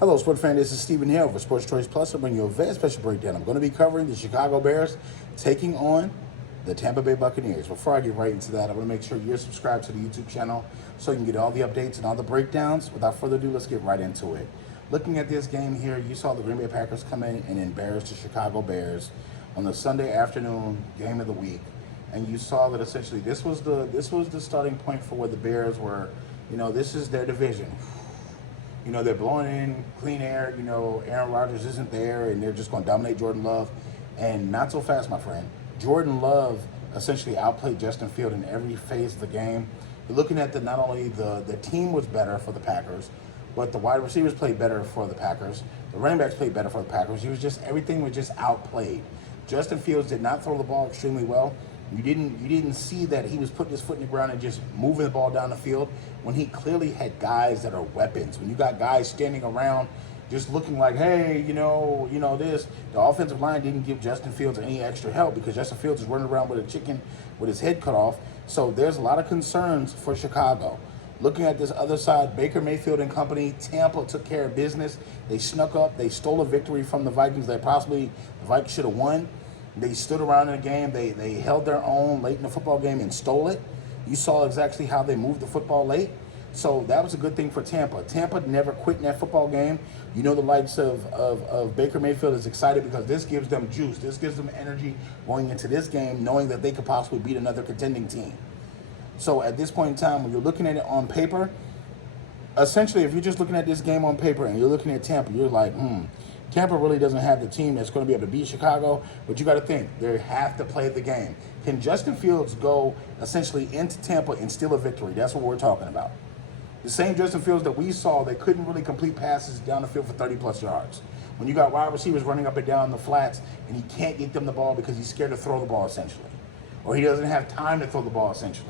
Hello, sport fan. This is Stephen Hill for Sports Choice Plus. I'm bringing you a very special breakdown. I'm going to be covering the Chicago Bears taking on the Tampa Bay Buccaneers. Before I get right into that, I want to make sure you're subscribed to the YouTube channel so you can get all the updates and all the breakdowns. Without further ado, let's get right into it. Looking at this game here, you saw the Green Bay Packers come in and embarrass the Chicago Bears on the Sunday afternoon game of the week. And you saw that essentially this was the starting point for where the Bears were. You know, this is their division. You know, they're blowing in clean air. You know, Aaron Rodgers isn't there, and they're just going to dominate Jordan Love. And not so fast, my friend. Jordan Love essentially outplayed Justin Fields in every phase of the game. You're looking at not only the team was better for the Packers, but the wide receivers played better for the Packers. The running backs played better for the Packers. Everything was just outplayed. Justin Fields did not throw the ball extremely well. You didn't see that he was putting his foot in the ground and just moving the ball down the field when he clearly had guys that are weapons. When you got guys standing around just looking like, hey, you know this, the offensive line didn't give Justin Fields any extra help because Justin Fields is running around with a chicken with his head cut off. So there's a lot of concerns for Chicago. Looking at this other side, Baker Mayfield and company, Tampa took care of business. They snuck up. They stole a victory from the Vikings that possibly the Vikings should have won. They stood around in the game. They held their own late in the football game and stole it. You saw exactly how they moved the football late. So that was a good thing for Tampa. Tampa never quit in that football game. You know, the likes of Baker Mayfield is excited because this gives them juice. This gives them energy going into this game, knowing that they could possibly beat another contending team. So at this point in time, when you're looking at it on paper, essentially, if you're just looking at this game on paper and you're looking at Tampa, you're like, Tampa really doesn't have the team that's going to be able to beat Chicago, but you got to think, they have to play the game. Can Justin Fields go essentially into Tampa and steal a victory? That's what we're talking about. The same Justin Fields that we saw that couldn't really complete passes down the field for 30-plus yards. When you got wide receivers running up and down the flats and he can't get them the ball because he's scared to throw the ball essentially, or he doesn't have time to throw the ball essentially.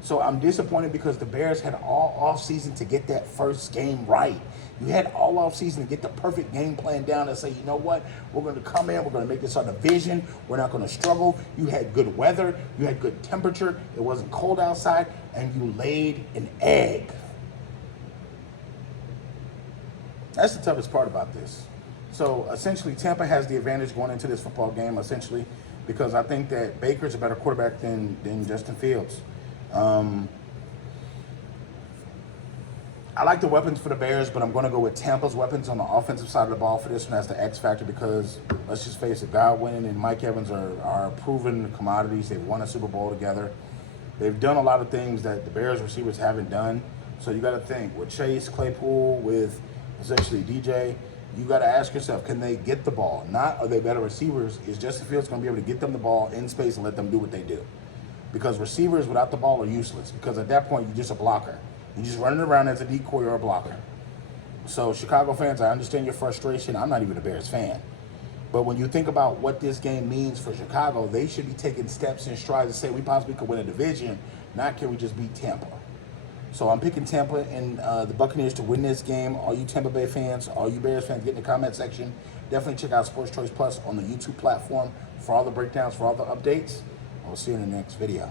So I'm disappointed because the Bears had all offseason to get that first game right. You had all offseason to get the perfect game plan down and say, you know what, we're going to come in, we're going to make this our division, we're not going to struggle. You had good weather, you had good temperature, it wasn't cold outside, and you laid an egg. That's the toughest part about this. So essentially, Tampa has the advantage going into this football game, essentially, because I think that Baker's a better quarterback than Justin Fields. I like the weapons for the Bears, but I'm going to go with Tampa's weapons on the offensive side of the ball for this one as the X factor because, let's just face it, Godwin and Mike Evans are proven commodities. They've won a Super Bowl together. They've done a lot of things that the Bears receivers haven't done. So you got to think, with Chase, Claypool, with essentially DJ, you got to ask yourself, can they get the ball? Not are they better receivers? Is Justin Fields going to be able to get them the ball in space and let them do what they do? Because receivers without the ball are useless because at that point, you're just a blocker. You're just running around as a decoy or a blocker. So, Chicago fans, I understand your frustration. I'm not even a Bears fan. But when you think about what this game means for Chicago, they should be taking steps and strides to say we possibly could win a division, not can we just beat Tampa. So I'm picking Tampa and the Buccaneers to win this game. All you Tampa Bay fans, all you Bears fans, get in the comment section. Definitely check out Sports Choice Plus on the YouTube platform for all the breakdowns, for all the updates. We'll see you in the next video.